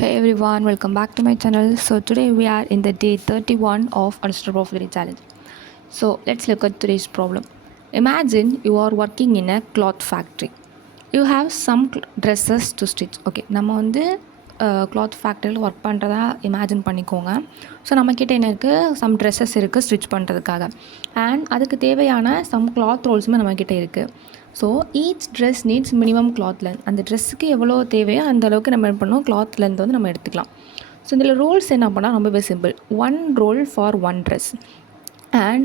Hey everyone, welcome back to my channel. So today we are in the day 31 of Unstoppable Challenge. So let's look at today's problem. Imagine you are working in a cloth factory. You have some dresses to stitch. Okay, நம்ம வந்து cloth ஃபேக்ட்ரியில் work பண்ணுறதா imagine பண்ணிக்கோங்க. So நம்மக்கிட்ட என்ன இருக்குது, some dresses இருக்குது stitch பண்ணுறதுக்காக. அண்ட் அதுக்கு தேவையான சம் கிளாத் ரோல்ஸுமே நம்மக்கிட்ட இருக்குது. So each dress needs minimum cloth length. அந்த ட்ரெஸ்ஸுக்கு எவ்வளோ தேவையோ அந்த அளவுக்கு நம்ம என்ன பண்ணோம், கிளாத் லென்த் வந்து நம்ம எடுத்துக்கலாம். ஸோ இதில் ரோல்ஸ் என்ன பண்ணால் ரொம்பவே simple. 1 roll for 1 dress and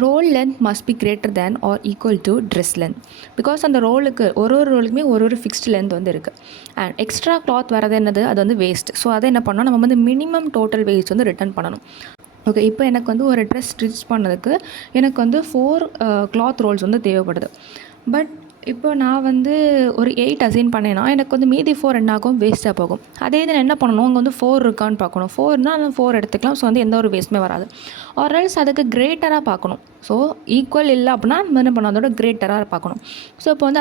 roll length must be greater than or equal to dress length. Because அந்த ரோலுக்கு ஒரு ரோலுக்குமே ஒரு ஃபிக்ஸ்டு லென்த் வந்து இருக்குது. அண்ட் எக்ஸ்ட்ரா கிளாத் வரது என்னது, அது வந்து வேஸ்ட். ஸோ அதை என்ன பண்ணோம், நம்ம வந்து மினிமம் டோட்டல் வேஸ்ட் வந்து ரிட்டர்ன் பண்ணணும். ஓகே, இப்போ எனக்கு வந்து ஒரு ட்ரெஸ் ஸ்டிச் பண்ணதுக்கு எனக்கு வந்து 4 கிளாத் ரோல்ஸ் வந்து தேவைப்படுது. பட் இப்போ நான் வந்து ஒரு 8 அசைன் பண்ணேன்னா எனக்கு வந்து மீதி 4 என்ன ஆகும், வேஸ்ட்டாக போகும். அதே இது என்ன பண்ணணும், அங்கே வந்து 4 இருக்கான்னு பார்க்கணும். 4னா அந்த 4 எடுத்துக்கலாம். ஸோ வந்து எந்த ஒரு வேஸ்ட்டுமே வராது. ஆர்எல்ஸ் அதுக்கு கிரேட்டராக பார்க்கணும். ஸோ ஈக்குவல் இல்லை அப்படின்னா நம்ம என்ன பண்ணணும், அதோட கிரேட்டராக பார்க்கணும். ஸோ இப்போ வந்து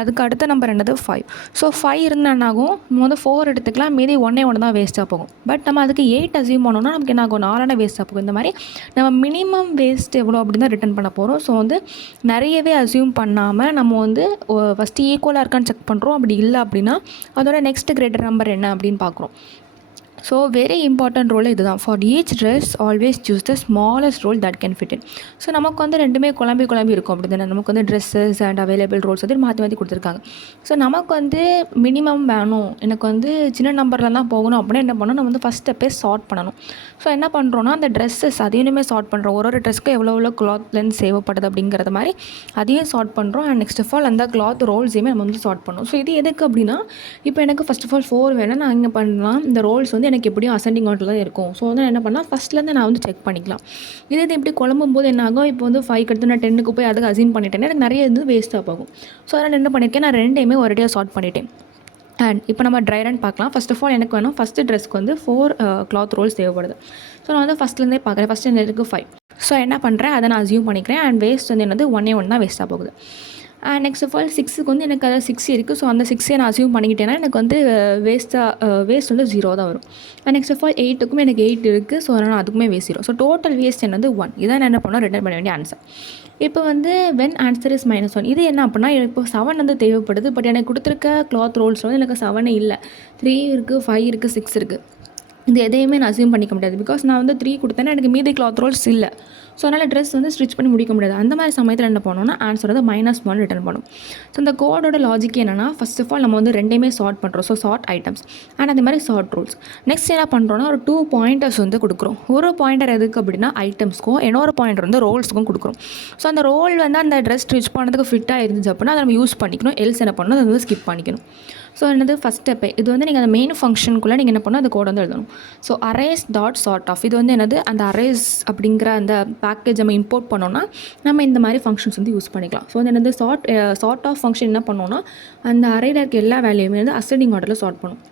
அதுக்கு அடுத்த நம்பர் என்னது, 5. ஸோ 5 இருந்தால் என்ன ஆகும், நம்ம வந்து 4 எடுத்துக்கலாம், மீதி ஒன்று தான் வேஸ்ட்டாக போகும். பட் நம்ம அதுக்கு 8 அசியூம் பண்ணோம்னா நமக்கு என்ன ஆகும், 4 வேஸ்ட்டாக போகும். இந்த மாதிரி நம்ம மினிமம் வேஸ்ட் எவ்வளோ அப்படின்னு தான் ரிட்டர்ன் பண்ண போகிறோம். ஸோ வந்து நிறையவே அசியூம் பண்ணாமல் நம்ம வந்து ஃபஸ்ட்டு ஈக்குவலாக இருக்கான்னு செக் பண்ணுறோம். அப்படி இல்லை அப்படின்னா அதோட நெக்ஸ்ட் கிரேட்டர் நம்பர் என்ன அப்படின்னு பார்க்குறோம். ஸோ வெரி இம்பார்ட்டன்ட் ரோல் இது தான். For each dress always choose the smallest roll that can fit in. So நமக்கு வந்து ரெண்டுமே குழம்பி இருக்கும். அப்படி தானே, நமக்கு வந்து ட்ரெஸ்ஸஸ் அண்ட் அவைலபிள் ரோல்ஸ் வந்து மாற்றி கொடுத்துருக்காங்க. ஸோ நமக்கு வந்து மினிமம் வேணும், எனக்கு வந்து சின்ன நம்பரில் தான் போகணும் அப்படின்னா என்ன பண்ணணும், நம்ம வந்து ஃபஸ்ட் ஸ்டெப்பே சார்ட் பண்ணணும். ஸோ என்ன பண்ணுறோன்னா, அந்த ட்ரெஸ்ஸஸ் அதையுமே சார்ட் பண்ணுறோம். ஒரு ட்ரெஸ்க்கு எவ்வளோ கிளாத் லென்த் தேவைப்படுது அப்படிங்கிறது மாதிரி அதையும் சார்ட் பண்ணுறோம். அண்ட் நெக்ஸ்ட் ஆஃப் ஆல் அந்த கிளாத் ரோல்ஸையுமே நம்ம வந்து சார்ட் பண்ணணும். ஸோ இது எதுக்கு அப்படின்னா, இப்போ எனக்கு ஃபஸ்ட் ஆஃப் ஆல் 4 வேணும், நான் இங்கே பண்ணலாம். இந்த ரோல்ஸ் வந்து எனக்கு எப்படியும் அசெண்டிங் ஆர்டரில் தான் இருக்கும். ஸோ வந்து என்ன பண்ணால் ஃபஸ்ட்லேருந்து நான் வந்து செக் பண்ணிக்கலாம். இது எப்படி குழம்பும் போது என்ன ஆகும், இப்போ வந்து 5 எடுத்து நான் 10க்கு போய் அதுக்கு அசைன் பண்ணிட்டேன்னா எனக்கு நிறைய இது வேஸ்ட்டாக போகும். ஸோ அதனால் என்ன பண்ணியிருக்கேன், நான் ரெண்டையுமே ஒரேடியாக சார்ட் பண்ணிட்டேன். அண்ட் இப்போ நம்ம ட்ரை ரன் பார்க்கலாம். ஃபஸ்ட் ஆஃப் ஆல் எனக்கு வேணும், ஃபஸ்ட்டு ட்ரெஸ்க்கு வந்து 4 கிளாத் ரோல்ஸ் தேவைப்படுது. ஸோ நான் வந்து ஃபஸ்ட்லேருந்தே பார்க்குறேன். ஃபஸ்ட்டு எனக்கு 5. ஸோ என்ன பண்ணுறேன், அதை நான் அசியூம் பண்ணிக்கிறேன். அண்ட் வேஸ்ட் வந்து என்னது, 1 தான் வேஸ்ட்டாக போகுது. அண்ட் நெக்ஸ்ட் ஆஃப் ஆல் 6க்கு வந்து எனக்கு அதாவது 6 இருக்குது. ஸோ அந்த 6 நான் அசியூம் பண்ணிக்கிட்டேன்னா எனக்கு வந்து வேஸ்ட் வந்து 0 தான் வரும். அண்ட் நெக்ஸ்ட் ஆஃப் ஆல் 8க்கும் எனக்கு 8 இருக்குது. ஸோ அதனால் அதுக்குமே வேஸ்ட் 0. ஸோ டோட்டல் வேஸ்ட் என்னது 1. இதான் நான் என்ன பண்ணோம், ரிட்டர்ன் பண்ண வேண்டிய ஆன்சர். இப்போ வந்து வென் ஆன்சர் இஸ் -1, இது என்ன அப்படின்னா, இப்போ 7 வந்து தேவைப்படுது. பட் எனக்கு கொடுத்துருக்க கிளாத் ரோல்ஸ் வந்து எனக்கு 7 இல்லை, 3 இருக்குது, 5 இருக்குது, 6 இருக்குது. இது எதையுமே நான் அசியூம் பண்ணிக்க முடியாது. பிகாஸ் நான் வந்து 3 கொடுத்தேன்னா எனக்கு மீதி கிளாத் ரோல்ஸ் இல்லை. ஸோ அதனால் ட்ரெஸ் வந்து ஸ்டிச் பண்ணி முடிக்க முடியாது. அந்த மாதிரி சமயத்தில் என்ன பண்ணணும்னா, ஆன்சர் வந்து -1 ரிட்டர்ன் பண்ணும். ஸோ இந்த கோடோட லாஜிக் என்னென்னா, ஃபஸ்ட் ஆஃப் ஆல் நம்ம வந்து ரெண்டையுமே சார்ட் பண்ணுறோம். ஸோ சார்ட் ஐட்டம்ஸ் அண்ட் அதே மாதிரி சார்ட் ரூல்ஸ். நெக்ஸ்ட் என்ன பண்ணுறோன்னா, ஒரு 2 பாயிண்டர்ஸ் வந்து கொடுக்குறோம். ஒரு பாயிண்டர் எதுக்கு அப்படின்னா ஐட்டம்ஸ்க்கும், இன்னொரு பாயிண்டர் வந்து ரோல்ஸுக்கும் கொடுக்குறோம். ஸோ அந்த ரோல் வந்து அந்த ட்ரெஸ் ஸ்டிச் பண்ணுறதுக்கு ஃபிட்டாக இருந்துச்சு அப்படின்னா அதை நம்ம யூஸ் பண்ணிக்கணும். எல்ஸ் என்ன பண்ணணும், அதை வந்து ஸ்கிப் பண்ணிக்கணும். ஸோ என்னது ஃபஸ்ட் ஸ்டெப்பே இது வந்து நீங்கள் அந்த மெயின் ஃபங்க்ஷனுக்குள்ளே நீங்கள் என்ன பண்ணணும், அந்த கோட் வந்து எழுதணும். So arrays dot sort of, இது வந்து என்னது, அந்த அரேஸ் அப்படிங்கிற அந்த பேக்கேஜ் நம்ம இம்போர்ட் பண்ணோன்னா நம்ம இந்த மாதிரி ஃபங்க்ஷன்ஸ் வந்து யூஸ் பண்ணிக்கலாம். ஸோ வந்து என்னது சார்ட் ஆஃப் ஃபங்க்ஷன் என்ன பண்ணோன்னா, அந்த அரேயில் இருக்க எல்லா வேல்யூமே வந்து அசெண்டிங் ஆர்டரில் சார்ட் பண்ணும்.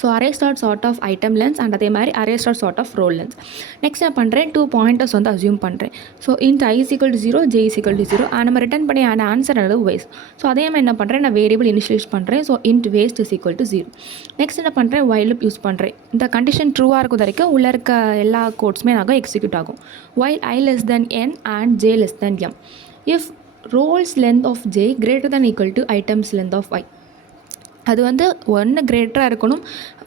So array start sort of item lens and அதே மாதிரி array start sort of roll lens. Next நான் பண்ணுறேன், 2 பாயிண்டர்ஸ் வந்து அசியூம் பண்ணுறேன். So int i = 0, j = 0. நம்ம ரிட்டர்ன் பண்ணி அந்த ஆன்சர் அல்லது வேஸ்ட். ஸோ அதே மாதிரி என்ன பண்ணுறேன், நான் வேரியபிள் இனிஷியலைஸ் பண்ணுறேன். So int waste = 0. நெக்ஸ்ட் என்ன பண்ணுறேன், while loop யூஸ் பண்ணுறேன். இந்த கண்டிஷன் ட்ரூவாக இருக்கும் வரைக்கும் உள்ளே இருக்க எல்லா கோட்ஸுமே நாங்கள் எக்ஸிக்யூட் ஆகும். while i n and j m. if rolls length of j greater than equal to items length of i, அது வந்து 1 கிரேட்டராக இருக்கணும்.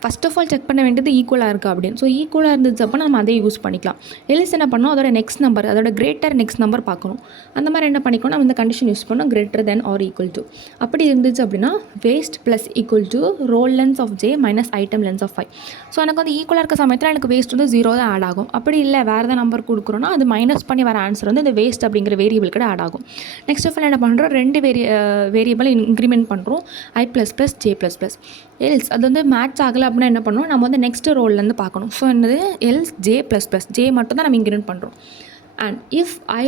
ஃபஸ்ட் ஆஃப் ஆல் செக் பண்ண வேண்டியது ஈக்குவலாக இருக்கா அப்படின்னு. ஸோ ஈக்குவலாக இருந்துச்சு அப்போ நம்ம அதை யூஸ் பண்ணிக்கலாம். எல்ஸ் என்ன பண்ணோம், அதோட நெக்ஸ்ட் நம்பர், அதோட கிரேட்டர் நெக்ஸ்ட் நம்பர் பார்க்கணும். அந்த மாதிரி என்ன பண்ணிக்கணும், நம்ம இந்த கண்டிஷன் யூஸ் பண்ணோம், greater than or equal to. அப்படி இருந்துச்சு அப்படின்னா waste += roll lens of j - item lens of 5. So எனக்கு வந்து ஈக்குவலாக இருக்க சமயத்தில் எனக்கு வேஸ்ட் வந்து 0 தான் ஆட் ஆகும். அப்படி இல்லை வேறு ஏதாவது நம்பர் கொடுக்குறோன்னா அது மைனஸ் பண்ணி வர ஆன்சர் வந்து இந்த வேஸ்ட் அப்படிங்கிற வேரியபிள் கூட ஆட் ஆகும். நெக்ஸ்ட் ஆஃப் ஆல் என்ன பண்ணுறோம், 2 வேரியபிள் இன்க்ரிமெண்ட் பண்ணுறோம், i ++ j ++. எல்ஸ் அது வந்து மேட்ச் ஆகலை அப்படின்னா என்ன பண்ணணும், நம்ம வந்து நெக்ஸ்ட் ரோல்லேருந்து பார்க்கணும். ஸோ என்னது எல்ஸ் j ++, j மட்டும் தான் நம்ம இன்க்ரிமெண்ட் பண்ணுறோம். அண்ட் இஃப் i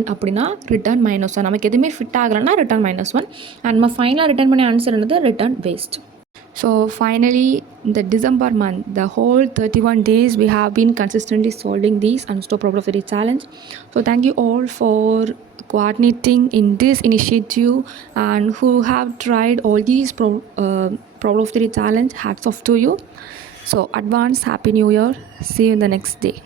n அப்படின்னா ரிட்டர்ன் -1. நமக்கு எதுவுமே ஃபிட் ஆகலைன்னா ரிட்டர்ன் -1. அண்ட் நம்ம ஃபைனலாக ரிட்டர்ன் பண்ணி ஆன்சர் என்னது, return waste. So finally, in the December month, the whole 31 days, we have been consistently solving these Unstoppable challenge. So thank you all for coordinating in this initiative and who have tried all these problem of the day challenge. Hats off to you. So advance happy new year. See you in the next day.